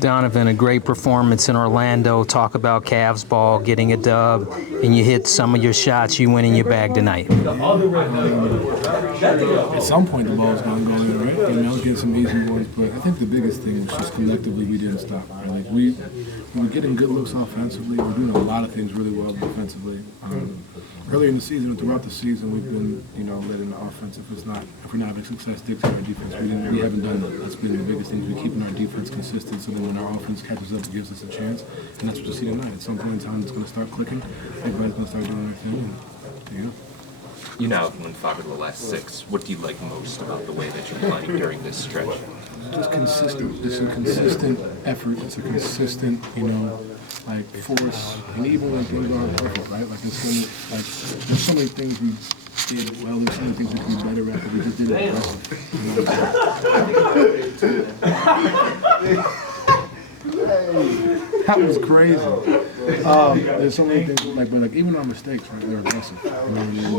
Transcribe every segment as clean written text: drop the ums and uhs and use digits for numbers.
Donovan, a great performance in Orlando. Talk about Cavs ball, getting a dub, and you hit some of your shots. You went in your bag tonight. At some point, the ball's going to go in, right? I was getting some easy ones, but I think the biggest thing was just collectively we didn't stop. Right? Like we were getting good looks offensively. We're doing a lot of things really well defensively. Earlier in the season and throughout the season, we've been, letting the offense, if we're not having success, dictate our defense. We haven't done that. That's been the biggest thing. We're keeping our defense consistent so that when our offense catches up, it gives us a chance. And that's what you see tonight. At some point in time, it's going to start clicking. Everybody's going to start doing their thing. And there you go. You now have won 5 of the last 6. What do you like most about the way that you're playing during this stretch? Just consistent. It's a consistent effort. It's a consistent, force. And even when things aren't perfect, right? There's so many things we did well. There's so many things we could be better at, but we just didn't That was crazy. There's so many things, but even our mistakes, right? They're aggressive.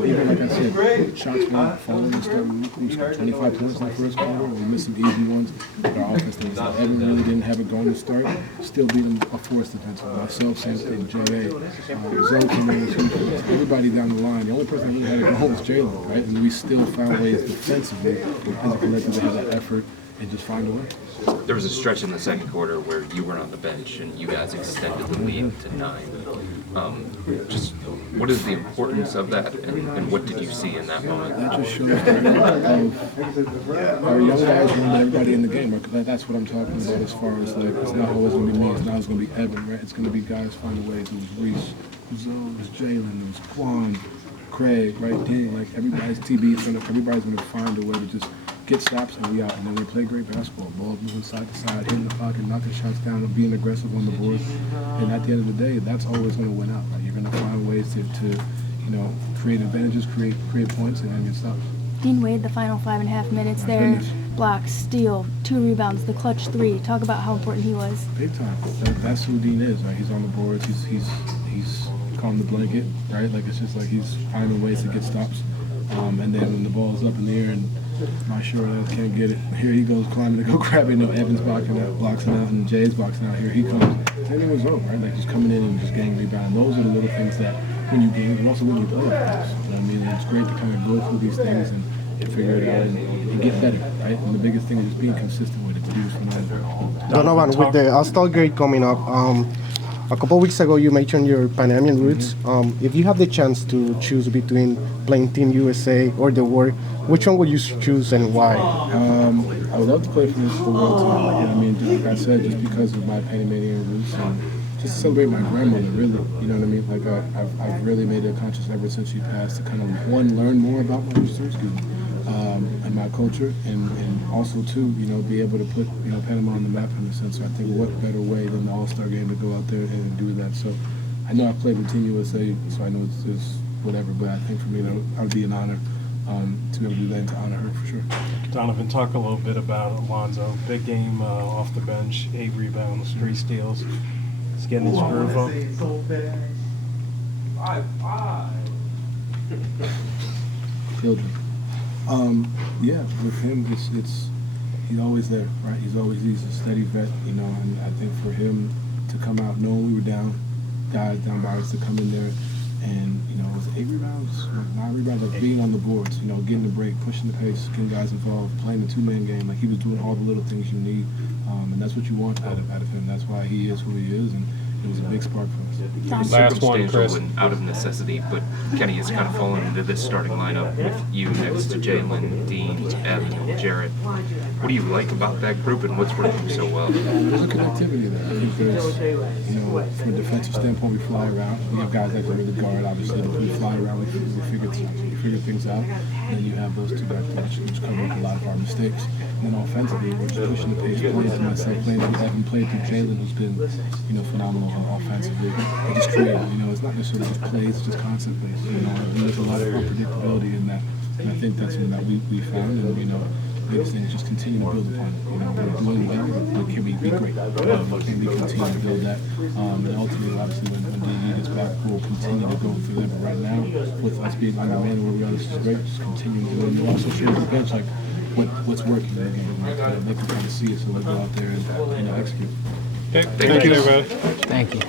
Even like I said, shots weren't falling and stuff. We scored 25 points in the first quarter. We missed some easy ones. But our offense, Evan really didn't have it going to start. Still beating a force defensively. Myself, same thing. J.A. Zoe came in with 2 points. Everybody down the line. The only person that really had it going was Jalen, right? And we still found ways defensively as a collective to have that effort and just find a way. There was a stretch in the second quarter where you were on the bench and you guys extended the lead to 9. Just what is the importance of that, and what did you see in that moment? That just shows our young guys remember everybody in the game. That's what I'm talking about as far as it's not always going to be me. It's not always going to be Evan, right? It's going to be guys finding ways. It was Reese, it was Zoe, it was Jalen, it was Quan, Craig, right? Dean, everybody's TB, everybody's going to find a way to just get stops and we out. And then we play great basketball. Ball moving side to side, hitting the pocket, knocking shots down, and being aggressive on the board. And at the end of the day, that's always going to win out. Right? You're going to find ways to create advantages, create points, and then get stops. Dean Wade, the final 5.5 minutes there. Blocks, steal, 2 rebounds, the clutch 3. Talk about how important he was. Big time. That's who Dean is, right? He's on the boards. He's calling the blanket, right? It's just he's finding ways to get stops. And then when the ball's up in the air and my short ass can't get it, here he goes climbing to go grab it. Evans blocking out, and Jay's boxing out. Here he comes. Same thing was over, right? Just coming in and just getting rebound. Those are the little things that when you game and also when you play. It's great to kind of go through these things and figure it out and get better, right? And the biggest thing is just being consistent with it. Donovan, with the All-Star grade coming up, a couple of weeks ago you mentioned your Panamanian roots. If you have the chance to choose between playing Team USA or the World, which one would you choose and why? I would love to play for the World team. Like I said, just because of my Panamanian roots and just to celebrate my grandmother, really. I've really made a conscious effort since she passed to kind of, learn more about my roots, and my culture, and also, too, be able to put, Panama on the map in a sense. So I think what better way than the All-Star game to go out there and do that. So I know I played with Team USA, so I know it's whatever, but I think for me that would be an honor to be able to do that and to honor her for sure. Donovan, talk a little bit about Alonzo. Big game off the bench, 8 rebounds, 3 steals. He's getting his groove up. Children. With him, it's he's always there, right? He's a steady vet, and I think for him to come out knowing we were down, guys down by us, to come in there and, it was 8 rebounds, 9 rebounds, being on the boards, getting the break, pushing the pace, getting guys involved, playing the 2-man game. He was doing all the little things you need, and that's what you want out of him. That's why he is who he is, and it was a big spark for us. Last one, Chris. And out of necessity, but Kenny has kind of fallen into this starting lineup with you next to Jalen, Dean, Evan, Jarrett. What do you like about that group, and what's working so well? There's a connectivity there. I think there's, from a defensive standpoint, we fly around. We have guys like the guard, obviously, but we fly around, we figure things out, and then you have those 2 back there, which cover up a lot of our mistakes. And then offensively, we're just pushing the pace, playing to myself, playing to Evan, playing through Jalen, who's been, phenomenal offensively. And just create, it's not necessarily just plays, it's just constant plays. There's a lot of unpredictability in that. And I think that's something that we found, and, the biggest thing is just continue to build upon it. We're doing well, but can we be great? Can we continue to build that? And ultimately, obviously, when DE gets back, we'll continue to go through that. But right now, with us being undermanned where we are, this is great. Just continue to do it. And it also shows the bench, what's working in the game. Right? They can kind of see it, so they'll go out there and execute. Thank you, everybody. Thank you.